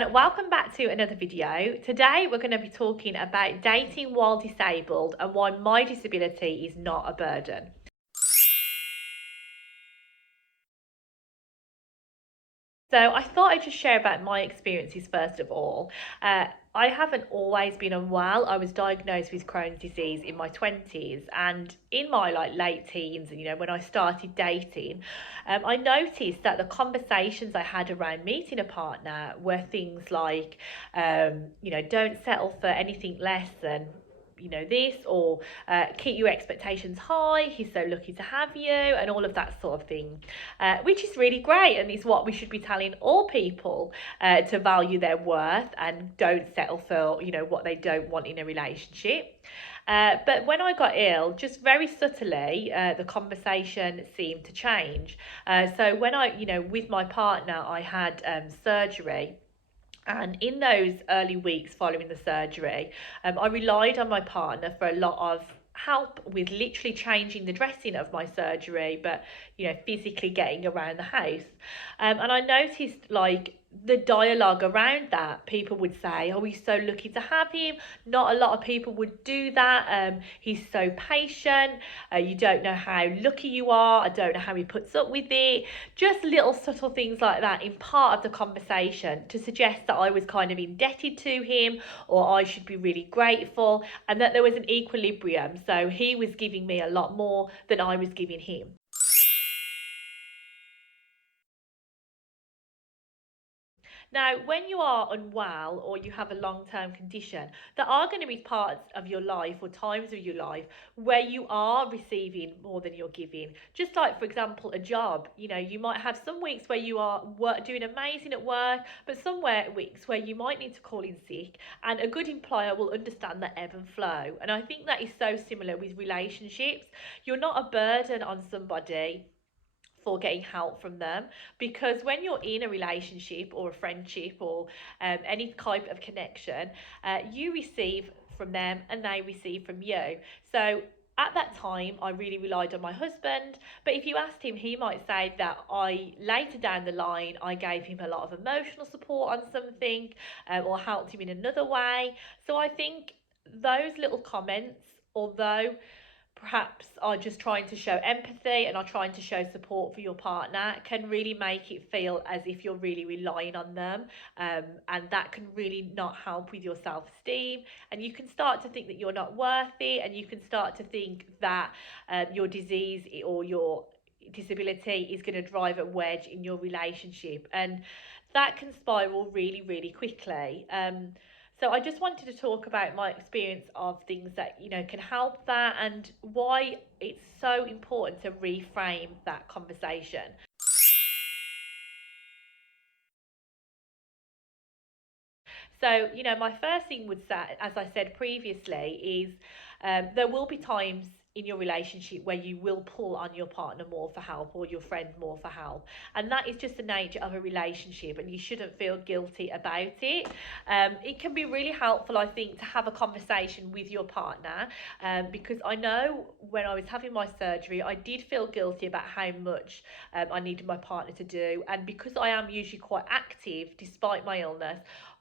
everyone, welcome back to another video. Today we're going to be talking about dating while disabled and why my disability is not a burden. So I thought I'd just share about my experiences first of all. I haven't always been unwell. I was diagnosed with Crohn's disease in my 20s, and in my late teens, when I started dating, I noticed that the conversations I had around meeting a partner were things like, don't settle for anything less than this, or keep your expectations high, he's so lucky to have you, and all of that sort of thing, which is really great, and is what we should be telling all people, to value their worth and don't settle for what they don't want in a relationship. But when I got ill, just very subtly, the conversation seemed to change. So when with my partner, I had surgery. And in those early weeks following the surgery, I relied on my partner for a lot of help with literally changing the dressing of my surgery, but physically getting around the house. And I noticed the dialogue around that, people would say, oh, he's so lucky to have him. Not a lot of people would do that. He's so patient. You don't know how lucky you are. I don't know how he puts up with it. Just little subtle things like that in part of the conversation to suggest that I was kind of indebted to him, or I should be really grateful, and that there was an equilibrium. So he was giving me a lot more than I was giving him. Now, when you are unwell or you have a long-term condition, there are going to be parts of your life or times of your life where you are receiving more than you're giving. Just like, for example, a job. You might have some weeks where you are doing amazing at work, but some weeks where you might need to call in sick, and a good employer will understand that ebb and flow. And I think that is so similar with relationships. You're not a burden on somebody for getting help from them, because when you're in a relationship or a friendship or any type of connection, you receive from them and they receive from you. So at that time, I really relied on my husband, but if you asked him, he might say that I later down the line I gave him a lot of emotional support on something, or helped him in another way. So I think those little comments, although perhaps are just trying to show empathy and are trying to show support for your partner, can really make it feel as if you're really relying on them, and that can really not help with your self-esteem, and you can start to think that you're not worth it, and you can start to think that your disease or your disability is going to drive a wedge in your relationship, and that can spiral really, really quickly. So I just wanted to talk about my experience of things that can help that, and why it's so important to reframe that conversation. So, my first thing would say, as I said previously, is there will be times in your relationship where you will pull on your partner more for help, or your friend more for help. And that is just the nature of a relationship, and you shouldn't feel guilty about it. It can be really helpful, I think, to have a conversation with your partner, because I know when I was having my surgery, I did feel guilty about how much I needed my partner to do. And because I am usually quite active despite my illness,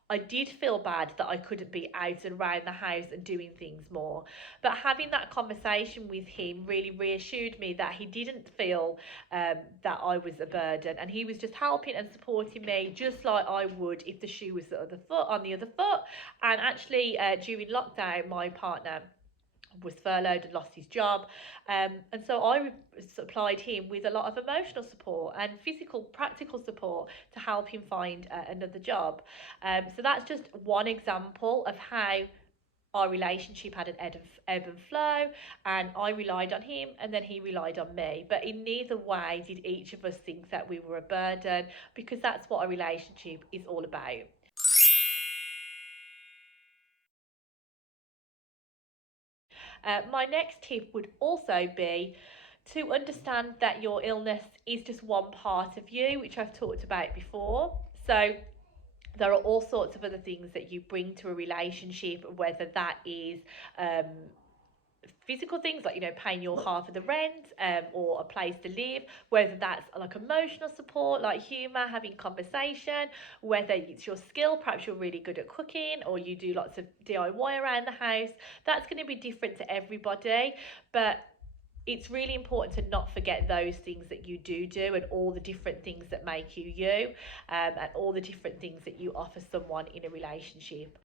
I did feel bad that I couldn't be out and around the house and doing things more. But having that conversation with him really reassured me that he didn't feel that I was a burden, and he was just helping and supporting me just like I would if the shoe was on the other foot. And actually, during lockdown, my partner was furloughed and lost his job, and so I supplied him with a lot of emotional support and physical practical support to help him find another job. So that's just one example of how our relationship had an ebb and flow, and I relied on him and then he relied on me, but in neither way did each of us think that we were a burden, because that's what a relationship is all about. My next tip would also be to understand that your illness is just one part of you, which I've talked about before. So there are all sorts of other things that you bring to a relationship, whether that is physical things like, you know, paying your half of the rent, or a place to live, whether that's like emotional support like humor, having conversation, whether it's your skill, perhaps you're really good at cooking or you do lots of DIY around the house. That's going to be different to everybody, but it's really important to not forget those things that you do and all the different things that make you you, and all the different things that you offer someone in a relationship.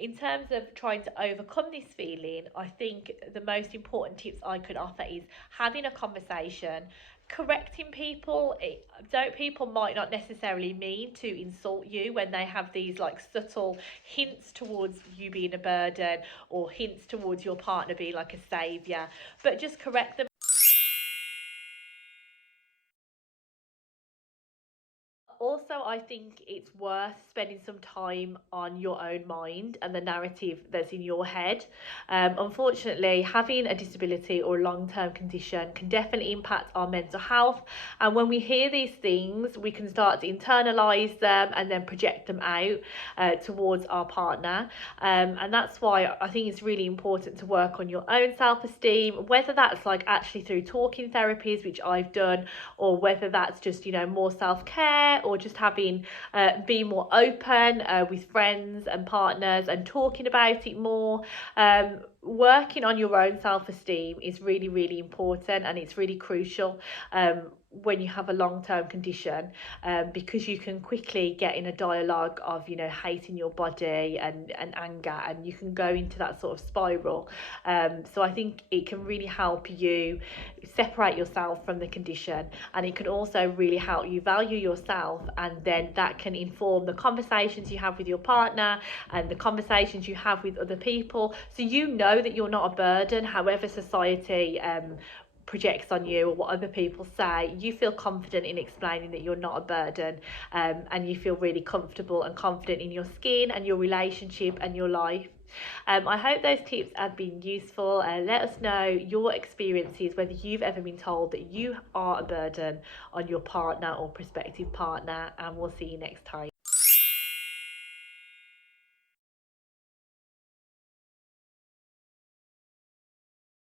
In terms of trying to overcome this feeling, I think the most important tips I could offer is having a conversation, correcting people. Don't People might not necessarily mean to insult you when they have these like subtle hints towards you being a burden or hints towards your partner being like a savior, but just correct them. Also, I think it's worth spending some time on your own mind and the narrative that's in your head. Unfortunately, having a disability or long term condition can definitely impact our mental health. And when we hear these things, we can start to internalize them and then project them out towards our partner. And that's why I think it's really important to work on your own self esteem, whether that's like actually through talking therapies, which I've done, or whether that's just, you know, more self care or just having be more open with friends and partners and talking about it more. Working on your own self-esteem is really, really important, and it's really crucial when you have a long-term condition, because you can quickly get in a dialogue of, you know, hating your body and anger, and you can go into that sort of spiral. So I think it can really help you separate yourself from the condition, and it can also really help you value yourself, and then that can inform the conversations you have with your partner and the conversations you have with other people, so you know that you're not a burden. However society projects on you or what other people say, you feel confident in explaining that you're not a burden, and you feel really comfortable and confident in your skin and your relationship and your life. I hope those tips have been useful. Let us know your experiences, whether you've ever been told that you are a burden on your partner or prospective partner, and we'll see you next time.